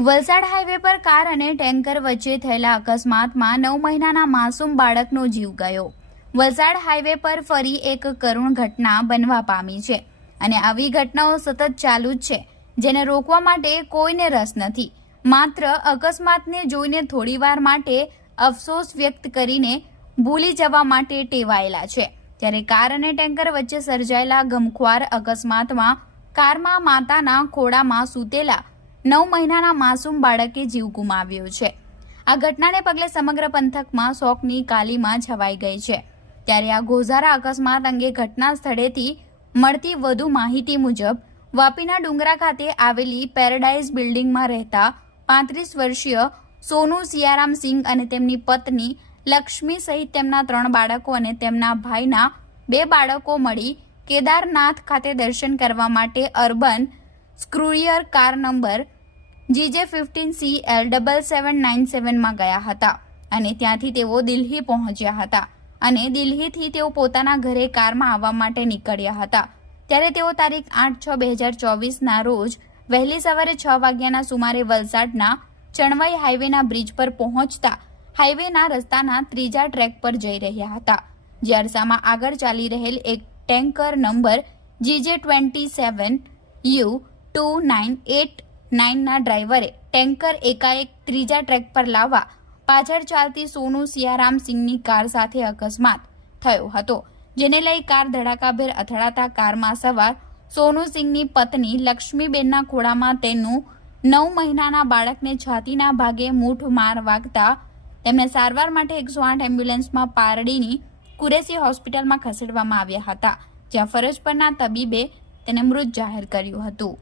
Valsad highway પર car અને tanker વચ્ચે થયેલા અકસ્માતમાં 9 મહિનાના માસૂમ બાળકનો જીવ ગયો। વલસાડ હાઈવે પર ફરી એક કરુણ ઘટના બનવા પામી છે અને આવી ઘટનાઓ સતત ચાલુ જ છે, જેને રોકવા માટે કોઈને રસ નથી। માત્ર અકસ્માતને જોઈને થોડીવાર માટે અફસોસ વ્યક્ત કરીને ભૂલી જવા માટે ટેવાયેલા છે। ત્યારે કાર અને ટેન્કર વચ્ચે સર્જાયેલા ગમખ્વાર અકસ્માતમાં કારમાં માતાના ખોળામાં સૂતેલા 9 મહિનાના માસૂમ બાળકે જીવ ગુમાવ્યો છે। આ ઘટનાને પગલે સમગ્ર પંથકમાં શોકની કાલીમાં છવાઈ ગઈ છે। ત્યારે આ ગોઝારા અકસ્માત અંગે ઘટના સ્થળેથી મળતી વધુ માહિતી મુજબ વાપીના ડુંગરા ખાતે આવેલી પેરાડાઇઝ બિલ્ડિંગમાં રહેતા 35 વર્ષીય સોનુ સિયારામ સિંઘ અને તેમની પત્ની લક્ષ્મી સહિત તેમના 3 બાળકો અને તેમના ભાઈના 2 બાળકો મળી કેદારનાથ ખાતે દર્શન કરવા માટે અર્બન સ્ક્રુયર કાર નંબર GJ15CL7797 માં ગયા હતા અને ત્યાંથી તેઓ દિલ્હી પહોંચ્યા હતા અને દિલ્હીથી તેઓ પોતાના ઘરે કારમાં આવવા માટે નીકળ્યા હતા। ત્યારે તેઓ તારીખ 8/6/2024 ના રોજ વહેલી સવારે 6 વાગ્યાના સુમારે વલસાડના ચણવાઈ હાઈવેના બ્રિજ પર પહોંચતા હાઈવેના રસ્તાના ત્રીજા ટ્રેક પર જઈ રહ્યા હતા। જે અરસામાં આગળ ચાલી રહેલ એક ટેન્કર નંબર GJ27U2989 ના ડ્રાઈવરે ટેન્કર એકાએક ત્રીજા ટ્રેક પર લાવવા પાછળ ચાલતી સોનુ સિયારામ સિંઘની કાર સાથે અકસ્માત થયો હતો, જેને લઈ કાર ધડાકાભેર અથડાતા કારમાં સવાર સોનુ સિંઘની પત્ની લક્ષ્મીબેનના ખોળામાં તેનું 9 મહિનાના બાળકને છાતીના ભાગે મૂઠ માર વાગતા તેમને સારવાર માટે 108 એમ્બ્યુલન્સમાં પારડીની કુરેશી હોસ્પિટલમાં ખસેડવામાં આવ્યા હતા, જ્યાં ફરજ પરના તબીબે તેને મૃત જાહેર કર્યું હતું।